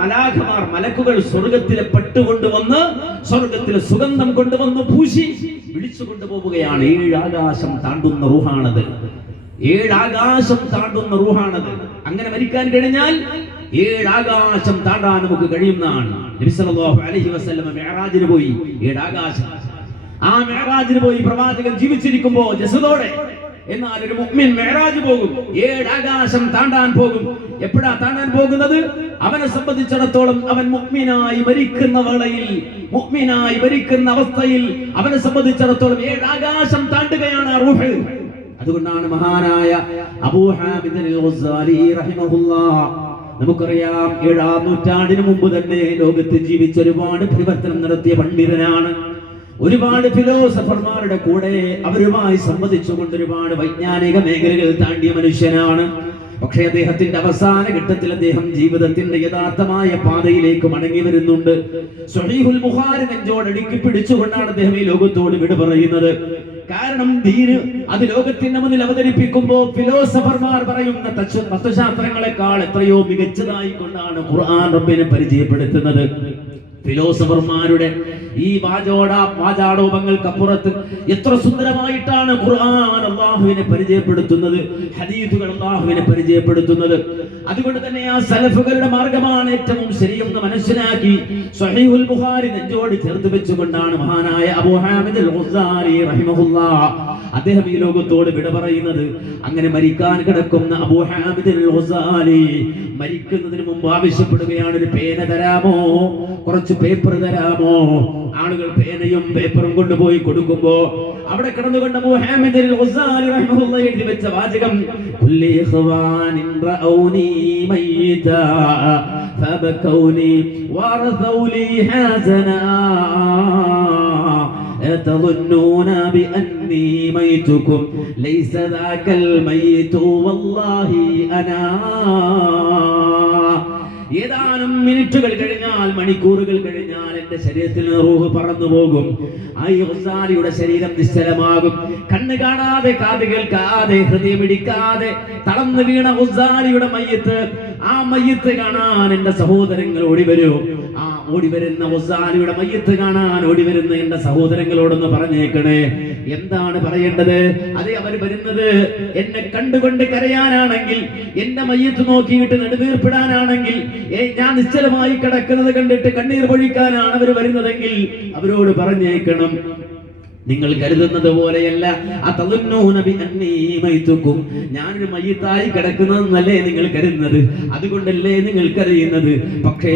മലാഖമാർ മലക്കുകൾ സ്വർഗ്ഗത്തിലെ പട്ടുകൊണ്ടുവന്ന് സ്വർഗ്ഗത്തിലെ സുഗന്ധം കൊണ്ടുവന്ന് പൂശി വിളിച്ചു കൊണ്ടുപോവുകയാണ്. 7 ആകാശം താണ്ടുന്ന റൂഹാണത്. 7 ആകാശം താണ്ടുന്ന റൂഹാണത്. അങ്ങനെ മരിക്കാൻ കഴിഞ്ഞാൽ 7 ആകാശം താണ്ടാൻ നമുക്ക് കഴിയുന്നതാണ്. നബി സല്ലല്ലാഹു അലൈഹി വസല്ലം മിഅ്റാജിന് പോയി. 7 ആകാശം. ആ മിഅ്റാജിന് പോയി പ്രവാചകൻ ജീവിച്ചിരിക്കുമ്പോൾ ജസദോടെ. എന്നാൽ ഒരു മുഅ്മിൻ മിഅ്റാജ് പോകും, 7 ആകാശം താണ്ടാൻ പോകും. എപ്പോഴാ താണ്ടാൻ പോകുന്നത്? അവനെ സംബന്ധിച്ചിടത്തോളം അവൻ മുഅ്മിനായി മരിക്കുന്ന വേളയിൽ, മുഅ്മിനായി മരിക്കുന്ന അവസ്ഥയിൽ അവനെ സംബന്ധിച്ചിടത്തോളം 7 ആകാശം താണ്ടുകയാണ് ആ റൂഹ്. അതുകൊണ്ടാണ് മഹാനായ അബൂ ഹാമിദ് അൽ ഗസ്സാലി റഹിമഹുല്ലാഹ്, നമുക്കറിയാം 7-ാം നൂറ്റാണ്ടിന് മുമ്പ് തന്നെ ലോകത്ത് ജീവിച്ച ഒരുപാട് പരിവർത്തനം നടത്തിയ പണ്ഡിതനാണ്. ഒരുപാട് ഫിലോസഫർമാരുടെ കൂടെ അവരുമായി സംവദിച്ചുകൊണ്ട് ഒരുപാട് വൈജ്ഞാനിക മേഖലകൾ താണ്ടിയ മനുഷ്യനാണ്. പക്ഷേ അദ്ദേഹത്തിന്റെ അവസാന ഘട്ടത്തിൽ അദ്ദേഹം ജീവിതത്തിന്റെ യഥാർത്ഥമായ പാതയിലേക്ക് മടങ്ങി വരുന്നുണ്ട്. സ്വഹീഹുൽ ബുഖാരി നെഞ്ചോടടുക്കി പിടിച്ചുകൊണ്ടാണ് അദ്ദേഹം ഈ ലോകത്തോട് വിട പറയുന്നത്. കാരണം ദീന് അത് ലോകത്തിന്റെ മുന്നിൽ അവതരിപ്പിക്കുമ്പോൾ ഫിലോസഫർമാർ പറയുന്ന തത്വശാസ്ത്രങ്ങളെക്കാൾ എത്രയോ മികച്ചതായി കൊണ്ടാണ് ഖുർആൻ റബ്ബിനെ പരിചയപ്പെടുത്തുന്നത്. ഫിലോസഫർമാരുടെ ഈ വാചാടോപങ്ങൾക്കപ്പുറത്ത് എത്ര സുന്ദരമായിട്ടാണ് ഖുർആൻ അല്ലാഹുവിനെ പരിചയപ്പെടുത്തുന്നത്, ഹദീസുകൾ അല്ലാഹുവിനെ പരിചയപ്പെടുത്തുന്നത്. അതുകൊണ്ട് തന്നെ ആ സലഫുകളുടെ മാർഗമാണ് ഏറ്റവും ശരിയെന്ന് മനസ്സിലാക്കി സ്വഹീഹുൽ ബുഖാരി നെഞ്ചോട് ചേർത്ത് വെച്ചുകൊണ്ടാണ് മഹാനായ അബൂ ഹാമിദ് അൽ ഗസാലി റഹിമഹുല്ലാഹ് അദ്ദേഹം ഈ ലോകത്തോട് വിട പറയുന്നത്. അങ്ങനെ മരിക്കാൻ കിടക്കുന്ന അബൂ ഹാമിദ് അൽ ഗസാലി മരിക്കുന്നതിന് മുമ്പ് ആവശ്യപ്പെടുകയാണ്, ഒരു പേന തരാമോ, കുറച്ച് പേപ്പർ തരാമോ. ആളുകൾ പേനയും പേപ്പറും കൊണ്ടുപോയി കൊടുക്കുമ്പോ അവിടെ കിടന്നുകൊണ്ട് അബൂ ഹാമിദ് അൽ ഗസാലി റഹിമഹുല്ലാഹ് എഴുതി വെച്ച വാചകം, കുല്ലി ഇഖ്വാനിൻ റഔനി മയ്യിതാ ഫബകൗനി വറസൗലി ഹസനാ أتظنون بأني ميتكم ليس ذاك الميت والله أنا. ഏതാനും മിനിറ്റുകൾ കഴിഞ്ഞാൽ, മണിക്കൂറുകൾ കഴിഞ്ഞാൽ എന്റെ ശരീരത്തിൽ റൂഹ് പറന്നു പോകും. ആ ഗസാലിയുടെ ശരീരം നിശ്ചലമാകും. കണ്ണ് കാണാതെ, കാത് കേൾക്കാതെ, ഹൃദയമിടിക്കാതെ തളർന്നു വീണ ഗസാലിയുടെ മയ്യത്ത്, ആ മയ്യത്ത് കാണാൻ എന്റെ സഹോദരങ്ങൾ ഓടി വരും. ആ ഓടി വരുന്ന ഗസാലിയുടെ മയ്യത്ത് കാണാൻ ഓടി വരുന്ന എന്റെ സഹോദരങ്ങളോടൊന്ന് പറഞ്ഞേക്കണേ. എന്താണ് പറയേണ്ടത്? അതെ, അവർ വരുന്നത് എന്നെ കണ്ടുകൊണ്ട് കരയാനാണെങ്കിൽ, എന്റെ മയ്യത്ത് നോക്കിയിട്ട് നെടുവീർപ്പിടാനാണെങ്കിൽ, ഞാൻ നിശ്ചലമായി കിടക്കുന്നത് കണ്ടിട്ട് കണ്ണീർ പൊഴിക്കാനാണ് അവർ വരുന്നതെങ്കിൽ അവരോട് പറഞ്ഞേക്കണം, നിങ്ങൾ കരുതുന്നത് പോലെയല്ല. ഞാനൊരു മയ്യിത്തായി കിടക്കുന്നതെന്നല്ലേ നിങ്ങൾ കരുതുന്നത്, അതുകൊണ്ടല്ലേ നിങ്ങൾ കരയുന്നത്. പക്ഷേ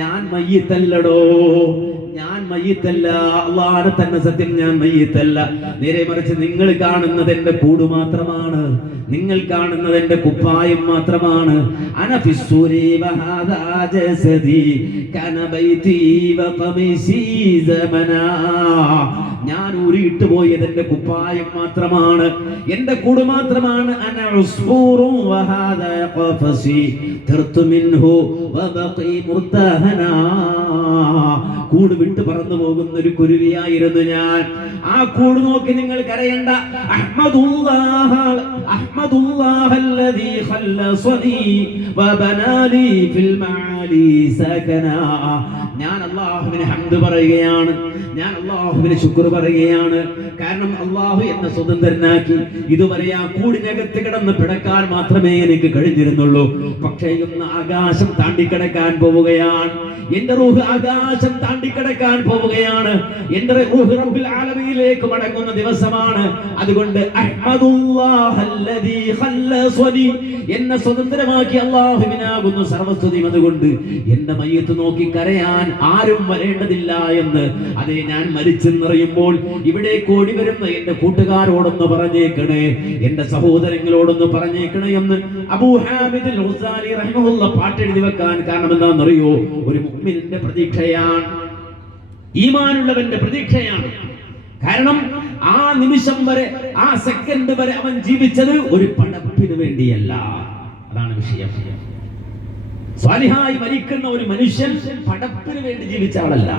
ഞാൻ മയ്യിത്തല്ലടോ, ഞാൻ മയ്യിത്തല്ല. അല്ലാഹുവിനെ തന്നെ സത്യം, ഞാൻ മയ്യിത്തല്ല. നേരെ മറിച്ച് നിങ്ങൾ കാണുന്നത് എന്റെ കൂട് മാത്രമാണ്, നിങ്ങൾ കാണുന്നത് എന്റെ കുപ്പായം മാത്രമാണ്. അനഫിസ്സുരി വഹാദാ ജസദി കന ബൈതി വഖമിസി സമനാ. ഞാൻ ഊരിയിട്ട് പോയത് എന്റെ കുപ്പായം മാത്രമാണ്, എന്റെ കൂട് മാത്രമാണ്. അന ഉസ്ഫൂറു വഹാദാ ഖഫസി തർതു മിൻഹു വബഖി മുർതഹനാ. കൂട് വിട്ട് പറന്നു പോകുന്ന ഒരു കുരുവിയായിരുന്നു ഞാൻ. ആ കൂട് നോക്കി നിങ്ങൾ കരയണ്ട. അഹ്മദുല്ലാഹല്ലദീ ഖല്ലസനി വബനാലി ഫിൽ മആലി സകനാ. ഞാൻ അല്ലാഹുവിനെ ഹംദ് പറയുകയാണ്, ഞാൻ അല്ലാഹുവിനെ ശുക്ർ പറയുകയാണ്. കാരണം അല്ലാഹു എന്നെ സ്വതന്ത്രനാക്കി. ഇതുവരെ ആ കൂടിനകത്ത് കിടന്ന് പിടക്കാൻ മാത്രമേ എനിക്ക് കഴിഞ്ഞിരുന്നുള്ളൂ. പക്ഷേ ഇന്ന് ആകാശം താണ്ടിക്കിടക്കാൻ പോവുകയാണ്. എന്റെ റൂഹ് ആകാശം താണ്ടിക്കിടക്കാൻ പോവുകയാണ്. എന്റെ റൂഹ് റബ്ബുൽ ആലമീനിലേക്ക് മടങ്ങുന്ന ദിവസമാണ്. അതുകൊണ്ട് അഹ്മദുല്ലാഹല്ലദീ ഖല്ലസനി, എന്നെ സ്വതന്ത്രമാക്കി അല്ലാഹുവിനാകുന്നു സർവസ്തുതിയും. അതുകൊണ്ട് എന്റെ മയ്യത്ത് നോക്കി കരയാൻ ആരും വരേണ്ടതില്ല എന്ന്, അതേ, ഞാൻ മരിച്ചെന്നറിയുമ്പോൾ ഇവിടെ കൂടി വരുന്ന എന്റെ കൂട്ടുകാരോടൊന്ന് പറഞ്ഞേക്കണേ, എന്റെ സഹോദരങ്ങളോടൊന്ന് പറഞ്ഞേക്കണേ എന്ന് അബൂ ഹാമിദ് അൽ ഗസാലി റഹിമഹുല്ലാഹ് പാട്ടെഴുതി വെക്കാൻ കാരണം എന്താണെന്നറിയോ? ഒരു മുഅ്മിനിന്റെ പ്രതീക്ഷയാണ്, ഈമാനുള്ളവന്റെ പ്രതീക്ഷയാണ്. കാരണം ആ നിമിഷം വരെ, ആ സെക്കൻഡ് വരെ അവൻ ജീവിച്ചത് ഒരു പടപ്പിന് വേണ്ടിയല്ല. അതാണ് വിഷയം. സ്വാലിഹായി മരിക്കുന്ന ഒരു മനുഷ്യൻ പടപ്പിന് വേണ്ടി ജീവിച്ച ആളല്ല,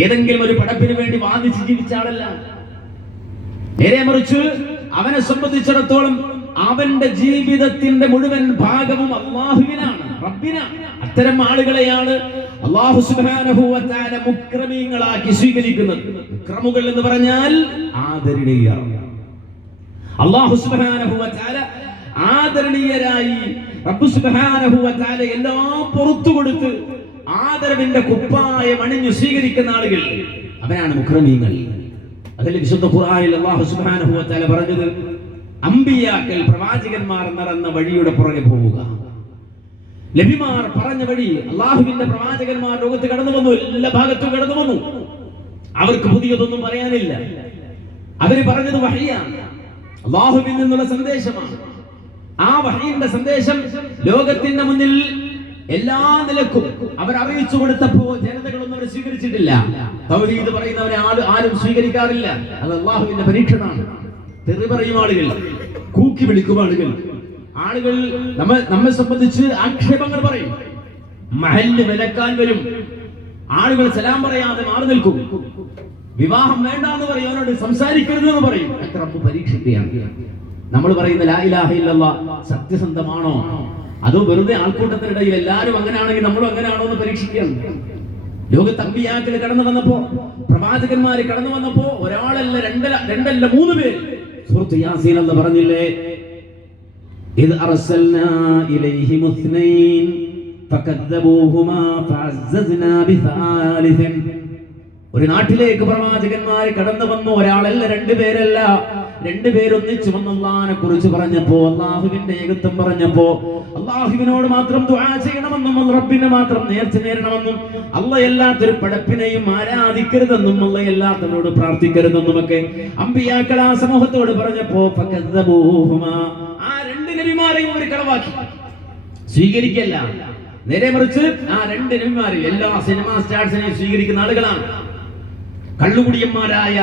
ഏതെങ്കിലും ഒരു പടപ്പിന് വേണ്ടി വാദിച്ച് ജീവിച്ച ആളല്ല. നേരെ മറിച്ച് അവനെ സംബന്ധിച്ചിടത്തോളം അവന്റെ ജീവിതത്തിന്റെ മുഴുവൻ ഭാഗവും അല്ലാഹുവിനാണ്, റബ്ബിനാണ്. അത്തരം ആളുകളെയാണ് അല്ലാഹു സുബ്ഹാനഹു വ തആല മുക്രമീങ്ങളാക്കി സ്വീകരിക്കുന്നത്. മുക്രമുകൾ എന്ന് പറഞ്ഞാൽ ആദരണീയർ. അല്ലാഹു സുബ്ഹാനഹു വ തആല ആദരണീയരായി റബ്ബ് സുബ്ഹാനഹു വ തആല എല്ലാം പുറത്തു കൊടുത്ത് ആദരവിന്റെ കുപ്പായം അണിഞ്ഞു സ്വീകരിക്കുന്ന ആളുകൾ, അവരാണ് മുക്രമീങ്ങൾ. അതിൽ വിശുദ്ധ ഖുർആനിൽ അല്ലാഹു സുബ്ഹാനഹു വ തആല പറഞ്ഞത്, അമ്പിയാക്കൾ, പ്രവാചകന്മാർ നടന്ന വഴിയുടെ പുറകെ പോവുക. നബിമാർ പറഞ്ഞ വഴി, അല്ലാഹുവിന്റെ പ്രവാചകന്മാർ ലോകത്ത് കടന്നു വന്നു, എല്ലാ ഭാഗത്തും കടന്നു വന്നു. അവർക്ക് പുതിയതൊന്നും പറയാനില്ല. അവര് പറഞ്ഞത് വഹയ്യാണ്, അല്ലാഹുവിൽ നിന്നുള്ള സന്ദേശമാണ്. ആ വഹയിന്റെ സന്ദേശം ലോകത്തിന്റെ മുന്നിൽ എല്ലാ നിലക്കും അവർ അറിയിച്ചു കൊടുത്തപ്പോ ജനതകളൊന്നും അവർ സ്വീകരിച്ചിട്ടില്ല. തൗഹീദ് പറയുന്നവരെ ആരും സ്വീകരിക്കാറില്ല. അത് അല്ലാഹുവിന്റെ പരീക്ഷണമാണ്. തെറി പറയും ആളുകൾ, കൂക്കി വിളിക്കും ആളുകൾ, ആളുകൾ നമ്മെ സംബന്ധിച്ച് ആക്ഷേപങ്ങൾ പറയും. മഹല്ല് വിലക്കാൻ വരും, ആളുകൾ സലാം പറയാതെ മാറി നിൽക്കും. വിവാഹം വേണ്ട എന്ന് പറയും, അവനോട് സംസാരിക്കരുതെന്ന് പറയും. അത്ര പരീക്ഷിക്കുകയാണ്. നമ്മൾ പറയുന്ന ലാ ഇലാഹ ഇല്ലല്ലാഹ് സത്യസന്ധമാണോ? അതോ വെറുതെ ആൾക്കൂട്ടത്തിനിടയിൽ എല്ലാവരും അങ്ങനെയാണെങ്കിൽ നമ്മളും അങ്ങനെയാണോ എന്ന് പരീക്ഷിക്കുകയാണ്. ലോകത്ത് അമ്പിയാക്കൾ കടന്നു വന്നപ്പോ, പ്രവാചകന്മാര് കടന്നു വന്നപ്പോ ഒരാളല്ല രണ്ടല്ല 3 പേര്. സൂറത്ത് യാസീൻ എന്ന് പറഞ്ഞില്ലേ, ഇദ് അർസൽനാ ഇലൈഹിം ഇത്നൈൻ ഫകദ്ദബൂഹുമാ ഫഅസ്സസ്നാ ബിസാലിസിൻ. ഒരു നാട്ടിലേക്ക് പ്രവാചകന്മാര് കടന്നു വന്നു, ഒരാളല്ല 2 പേരല്ല, 2 പേരൊന്നിച്ചു വന്ന് അല്ലാഹുവിനെ കുറിച്ച് പറഞ്ഞപ്പോ, അല്ലാഹുവിന്റെ ഏകത്വം പറഞ്ഞപ്പോ, അല്ലാഹുവിനോട് മാത്രം ദുആ ചെയ്യണമെന്നും റബ്ബിനെ മാത്രം നേർച്ച നേരണമെന്നും അല്ലാഹ് എല്ലാത്തൊരു പടപ്പിനെയും ആരാധിക്കരുതെന്നും അല്ലാഹ് എല്ലാത്തവരോട് പ്രാർത്ഥിക്കരുതെന്നും ഒക്കെ അമ്പിയാക്കൾ ആ സമൂഹത്തോട് പറഞ്ഞപ്പോ ഫകദ്ദബൂഹുമാ, ആ 2 നബിമാരെയും അവർ കളവാക്കി. സ്വീകരിക്കല്ല, നേരെ മറിച്ച് ആ 2 നബിമാരെയും എല്ലാ സിനിമാ സ്റ്റാർസിനെയും സ്വീകരിക്കുന്ന ആളുകളാണ്. കള്ളുകുടിയന്മാരായ,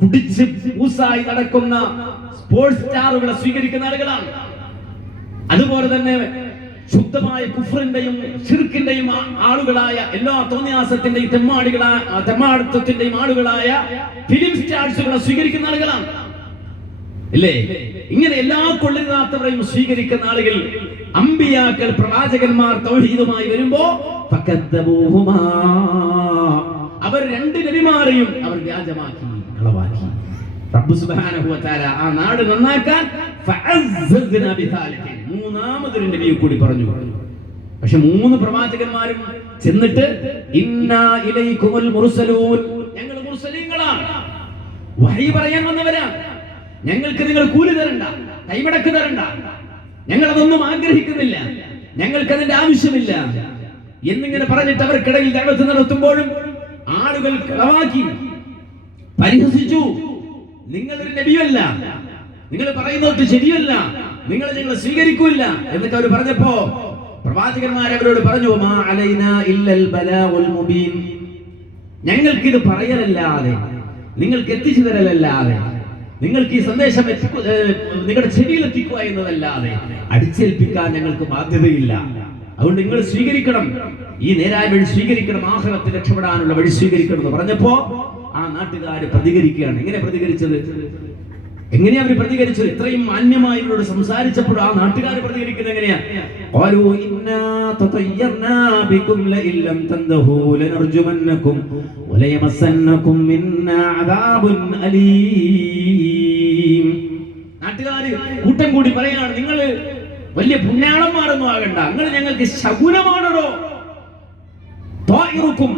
കുടിച്ച് ഊസായി നടക്കുന്ന സ്പോർട്സ് സ്റ്റാറുകളെ സ്വീകരിക്കുന്ന ആളുകളാണ്. അതുപോലെ തന്നെ ശുദ്ധമായ കുഫ്റിന്റെയും ശിർക്കിന്റെയും ആളുകളായ, എല്ലാ തോന്നിയാസത്തിന്റെയും തെമ്മാടിത്തത്തിന്റെയും ആളുകളായ ഫിലിം സ്റ്റാർസുകളെ സ്വീകരിക്കുന്ന ആളുകളാണ്. ഇല്ലേ? ഇങ്ങനെ എല്ലാ കൊള്ളില്ലാത്തവരെയും സ്വീകരിക്കുന്ന ആളുകൾ. അമ്പിയാക്കൾ, പ്രവാചകന്മാർ തൗഹീദുമായി വരുമ്പോ ഫകദ്ദബൂഹുമാ, അവർ 2 നബിമാരെയും അവർ വ്യാജമാക്കി, കളവാക്കി. റബ്ബ് സുബ്ഹാനഹു വ തആല ആ നാട് നന്നാക്കാൻ ഫഅസ്സസ്നാ ബിസാലിഹിൻ, 3ാമതൊരു നബിയെ കൂടി പറഞ്ഞു. പക്ഷെ 3 പ്രവാചകന്മാരും ചെന്നിട്ട് ഇന്നാ ഇലൈകുമുൽ മുർസലൂൻ, ഞങ്ങൾ മുർസലീങ്ങളാണ്, വഹി പറയാൻ വന്നവരാണ്, ഞങ്ങൾക്ക് നിങ്ങൾ കൂലി തരണ്ട, കൈമടക്ക് തരണ്ട, ഞങ്ങൾ അതൊന്നും ആഗ്രഹിക്കുന്നില്ല, ഞങ്ങൾക്ക് അതിന്റെ ആവശ്യമില്ല എന്നിങ്ങനെ പറഞ്ഞിട്ട് അവർക്കിടയിൽ ദഅവത്ത് നടത്തുമ്പോഴും ആളുകൾ കളവാക്കി, പരിഹസിച്ചു. നിങ്ങളൊരു നബിയല്ല, നിങ്ങൾ പറയുന്നത് ശരിയല്ല, നിങ്ങൾ ഞങ്ങളെ സ്വീകരിക്കൂല്ല എന്നൊക്കെ അവർ പറഞ്ഞപ്പോ പ്രവാചകന്മാർ അവരോട് പറഞ്ഞു, മാ അലൈനാ ഇല്ലൽ ബലാഉൽ മുബീൻ, ഞങ്ങൾക്കിത് പറയലല്ലാതെ, നിങ്ങൾക്ക് എത്തിച്ചു തരലല്ലാതെ, നിങ്ങൾക്ക് ഈ സന്ദേശം നിങ്ങളുടെ ചെവിയിൽ എത്തിക്കുക എന്നതല്ലാതെ അടിച്ചേൽപ്പിക്കാൻ ഞങ്ങൾക്ക് ബാധ്യതയില്ല. അതുകൊണ്ട് നിങ്ങൾ സ്വീകരിക്കണം, ഈ നേരായ വഴി സ്വീകരിക്കണം, ആഖിറത്തിൽ രക്ഷപ്പെടാനുള്ള വഴി സ്വീകരിക്കണം എന്ന് പറഞ്ഞപ്പോ ആ നാട്ടുകാര് പ്രതികരിക്കുകയാണ്. എങ്ങനെ പ്രതികരിച്ചത്? എങ്ങനെയാ അവർ പ്രതികരിച്ചത്? ഇത്രയും മാന്യമായി ഇവരോട് സംസാരിച്ചപ്പോൾ ആ നാട്ടുകാർ പ്രതികരിക്കുന്നത് എങ്ങനെയാ? ഖാലൂ ഇന്നാ തതയ്യർനാ ബികും ലഇല്ലം തൻതഹൂ ലനർജുമന്നകും വലയമസന്നകും മിന്നാ അദാബുൻ അലീം. നാട്ടുകാർ കൂട്ടം കൂടി പറയാണ്, നിങ്ങൾ വലിയ പുണ്യാളന്മാരൊന്നും ആകണ്ട, നിങ്ങൾ ഞങ്ങൾക്ക് ശകുനമാണോ? ത്വായിറുക്കും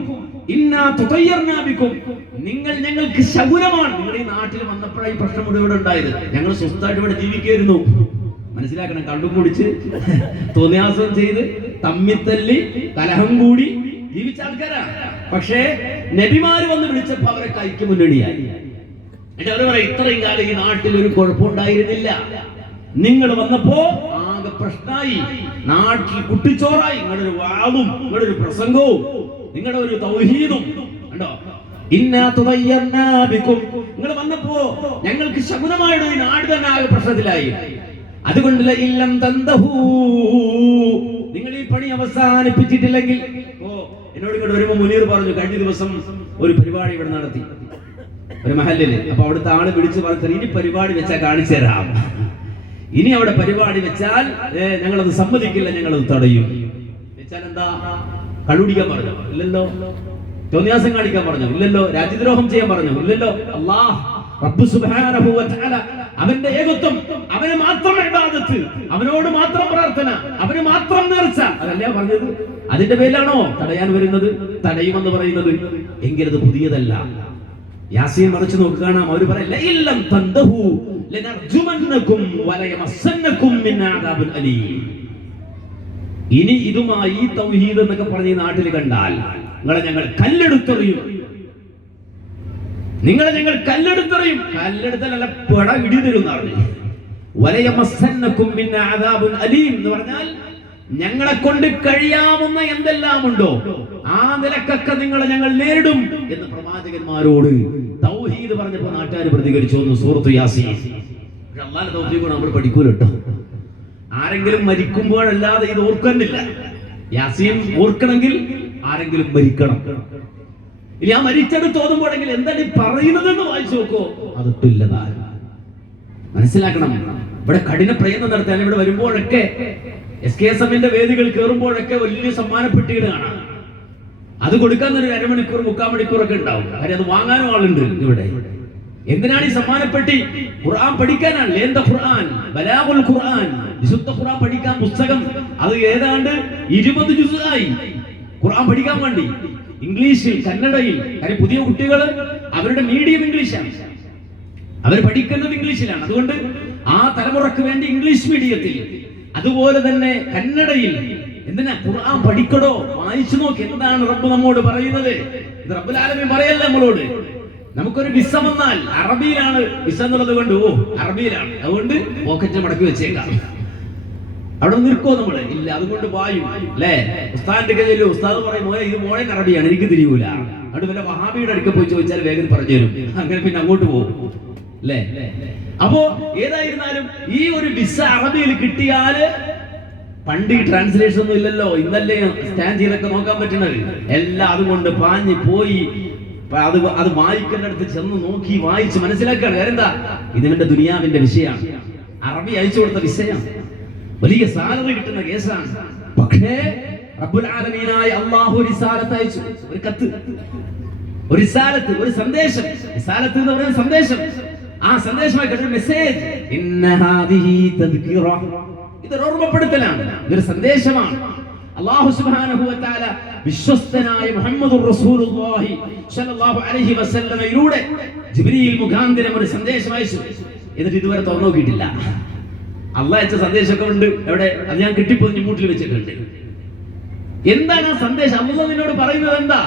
ഇന്നാ തതയ്യർനാ ബികും, നിങ്ങൾ ഞങ്ങൾക്ക് ശകുനമാണ്. നിങ്ങൾ ഈ നാട്ടിൽ വന്നപ്പോഴായി പ്രശ്നം ഇവിടെ ഉണ്ടായത്. ഞങ്ങൾ സ്വസ്ഥമായിട്ട് ഇവിടെ ജീവിക്കായിരുന്നു. മനസ്സിലാക്കണം, കണ്ടും കുടിച്ച് തോന്നിയാസം ചെയ്ത് തമ്മിത്തല്ലി കലഹം കൂടി ജീവിച്ച ആൾക്കാരാ. പക്ഷേ നബിമാര് വന്ന് വിളിച്ചപ്പോ അവരെ കൈക്ക് മുന്നണിയായി. എന്നിട്ട് അവര് പറയാം, ഇത്രയും കാലം ഈ നാട്ടിൽ ഒരു കുഴപ്പമുണ്ടായിരുന്നില്ല, നിങ്ങൾ വന്നപ്പോ ആകെ പ്രശ്നമായി, നാട്ടിൽ കുട്ടിച്ചോറായി. നിങ്ങളുടെ ഒരു വാളും നിങ്ങളുടെ ഒരു പ്രസംഗവും നിങ്ങളുടെ ഒരു തൗഹീദും കണ്ടോ. ഇന്നാ തുദയ്യർനാ ബികും, നിങ്ങൾ വന്നപ്പോ ഞങ്ങൾക്ക് ശകുനമായിട്ട് ഈ നാട് തന്നെ ആകെ പ്രശ്നത്തിലായി. അതുകൊണ്ട് ഇല്ലം തന്തഹൂ, നിങ്ങൾ ഈ പണി അവസാനിപ്പിച്ചിട്ടില്ലെങ്കിൽ. എന്നോട് ഇങ്ങോട്ട് വരുമ്പോ മുനീർ പറഞ്ഞു, കഴിഞ്ഞ ദിവസം ഒരു പരിപാടി ഇവിടെ നടത്തി ഒരു മഹല്ലില്. അപ്പൊ അവിടുത്തെ ആള് വിളിച്ചു പറഞ്ഞു, ഇനി പരിപാടി വെച്ചാൽ കാണിച്ചു തരാം, ഇനി അവിടെ പരിപാടി വെച്ചാൽ ഞങ്ങളത് സമ്മതിക്കില്ല, ഞങ്ങളത് തടയും. വെച്ചാൽ എന്താ? കള്ളുടിക്കാൻ പറഞ്ഞു? ഇല്ലല്ലോ. തോന്നിയാസം കാണിക്കാൻ പറഞ്ഞു? ഇല്ലല്ലോ. രാജ്യദ്രോഹം ചെയ്യാൻ പറഞ്ഞു? ഇല്ലല്ലോ. അല്ലാഹ് റബ്ബ് സുബ്ഹാനഹു വ തആല അവന്റെ ഏകത്വം, അവന് മാത്രം ഇബാദത്ത്, അവനോട് മാത്രം പ്രാർത്ഥന, അവന് മാത്രം നേർച്ച, അതല്ലേ പറഞ്ഞത്? അതിന്റെ പേരിലാണോ തടയാൻ വരുന്നത്, തടയുമെന്ന് പറയുന്നത്? എങ്കിലത് പുതിയതല്ല. യാസീൻ മറിച്ച് നോക്കുകയാണ്, അവർ പറയില്ല ഇല്ലം തന്തഹു ലനർജുമന്നകും വലയമസന്നകും മിൻ അദാബിൻ അലീം. ഇനി ഇതുമായി തൗഹീദ് എന്നൊക്കെ പറഞ്ഞ് ഈ നാട്ടിൽ കണ്ടാൽ നിങ്ങളെ ഞങ്ങൾ കല്ലെടുത്തെറിയും, നിങ്ങളെ ഞങ്ങൾ കല്ലെടുത്തെറിയും. കല്ലെടുത്തല്ല പട ഇടി തരും. വലയമസന്നകും മിൻ അദാബിൻ അലീം എന്ന് പറഞ്ഞാൽ ഞങ്ങളെ കൊണ്ട് കഴിയാവുന്ന എന്തെല്ലാം ഉണ്ടോ ആ നിലക്കൊക്കെ നിങ്ങളെ ഞങ്ങൾ നേരിടും എന്ന് പ്രവാചകന്മാരോട് തൗഹീദ് പറഞ്ഞപ്പോൾ നാട്ടുകാർ പ്രതികരിച്ചു. ഒന്ന് സൂറത്ത് യാസീൻ. അല്ലാഹുവിന്റെ തൗഫീഖ് നമ്മൾ പഠിക്കൂല കേട്ടോ. ആരെങ്കിലും മരിക്കുമ്പോഴല്ലാതെ ഇത് ഓർക്കുന്നില്ല. യാസീൻ ഓർക്കണമെങ്കിൽ ആരെങ്കിലും മരിക്കണം. ഇനി ആ മരിച്ചെടുത്ത് ഓതുമ്പോഴെങ്കിൽ എന്താണ് ഈ പറയുന്നതെന്ന് വായിച്ചു നോക്കോ, അതൊട്ടില്ലതാ. മനസ്സിലാക്കണം. ഇവിടെ കഠിന പ്രയത്നം നടത്താൻ ഇവിടെ വരുമ്പോഴൊക്കെ SKSM-ന്റെ വേദികൾ കയറുമ്പോഴൊക്കെ വലിയ സമ്മാനപ്പെട്ടികൾ കാണാം. അത് കൊടുക്കാൻ ഒരു 1/2 മണിക്കൂർ 3/4 മണിക്കൂറൊക്കെ ഉണ്ടാവും. കാര്യം അത് വാങ്ങാനും ആളുണ്ട് ഇവിടെ. എന്തിനാണ് ഈ സമ്മാനപ്പെട്ടി? ഖുർആൻ പഠിക്കാനാണ്. എന്താ ഖുർആൻ? ബലാഗുൽ ഖുർആൻ, വിശുദ്ധ ഖുർആൻ പഠിക്കാൻ പുസ്തകം അത് ഏതാണ്ട് 20 ജുസ്ആയി ഖുർആൻ പഠിക്കാൻ വേണ്ടി. ഇംഗ്ലീഷിൽ, കന്നഡയിൽ. കാര്യം പുതിയ കുട്ടികൾ അവരുടെ മീഡിയം ഇംഗ്ലീഷാണ്, അവർ പഠിക്കുന്നത് ഇംഗ്ലീഷിലാണ്. അതുകൊണ്ട് ആ തലമുറക്ക് വേണ്ടി ഇംഗ്ലീഷ് മീഡിയത്തിൽ, അതുപോലെ തന്നെ കന്നഡയിൽ. എന്തിനാ? ഖുർആൻ പഠിക്കടോ, വായിച്ചു നോക്ക്. എന്താണ് റബ്ബ് നമ്മോട് പറയുന്നത്? ഇത് റബ്ബുൽ ആലമീൻ പറയല്ല നമ്മളോട്. നമുക്കൊരു വിസ വന്നാൽ അറബിയിലാണ് വിസ എന്നുള്ളത് കൊണ്ട് അറബിയിലാണ്, അതുകൊണ്ട് പോക്കറ്റ് മടക്കി വെച്ചേക്കാം. അവിടെ നിൽക്കോ നമ്മള്? ഇല്ല, അതുകൊണ്ട് വായും അല്ലേ? ഉസ്താദിന്റെ കയ്യിലും ഉസ്താദ് പറയും മോനെ ഇത് മോളെ അറബിയാണ്, എനിക്ക് തിരിയൂല. അവിടെ വല്ല വഹാബിയുടെ അടുക്ക പോയി ചോദിച്ചാൽ വേഗം പറഞ്ഞു തരും. അങ്ങനെ പിന്നെ അങ്ങോട്ട് പോകും അല്ലേ? അപ്പോ ഏതായിരുന്നാലും ഈ ഒരു വിസ അറബിയിൽ കിട്ടിയാല്, പണ്ട് ഈ ട്രാൻസ്ലേഷൻ ഒന്നും ഇല്ലല്ലോ, ഇന്നല്ലേ സ്കാൻ ചെയ്തൊക്കെ നോക്കാൻ പറ്റുന്നത്. എല്ലാം അതുകൊണ്ട് പാഞ്ഞ് പോയി അത് വായിക്കേണ്ടടുത്ത് ചെന്ന് നോക്കി വായിച്ച് മനസ്സിലാക്കുകയാണ്. കാര്യം എന്താ? ഇതിന്റെ ദുനിയാവിന്റെ വിഷയമാണ്. അറബി അയച്ചു കൊടുത്ത വിഷയമാണ്, വലിയ സാലറി കിട്ടുന്ന കേസാണ്. പക്ഷേ റബ്ബുൽ ആലമീനായ അല്ലാഹു റിസാലത്ത് അയച്ചു, ഒരു കത്ത്, ഒരു റിസാലത്ത്, ഒരു സന്ദേശം. റിസാലത്ത് എന്ന് പറയുന്ന സന്ദേശം. ആ സന്ദേശമായി ഒരു മെസ്സേജ്. ഇന്ന ഹാദിഹി തദ്കിറ, ഇത് ഓർമ്മപ്പെടുത്തലാണ്, ഇതൊരു സന്ദേശമാണ്. അല്ലാഹു സുബ്ഹാനഹു വ തആല വിശ്വസ്തനായ മുഹമ്മദുർ റസൂലുള്ളാഹി സ്വല്ലല്ലാഹു അലൈഹി വസല്ലമയിലൂടെ ജിബ്രീൽ മുഖാന്തരം ഒരു സന്ദേശം അയച്ചു. എന്നിട്ട് ഇതുവരെ തുറന്നു നോക്കിയിട്ടില്ല. അള്ളാഹ് അയച്ച സന്ദേശമൊക്കെ ഉണ്ട്. എവിടെ? അത് ഞാൻ കിട്ടിപ്പോയി മൂട്ടിൽ വെച്ചിട്ടുണ്ട്. എന്താണ് ആ സന്ദേശം? അല്ലാഹു നിന്നോട് പറയുന്നത് എന്താ?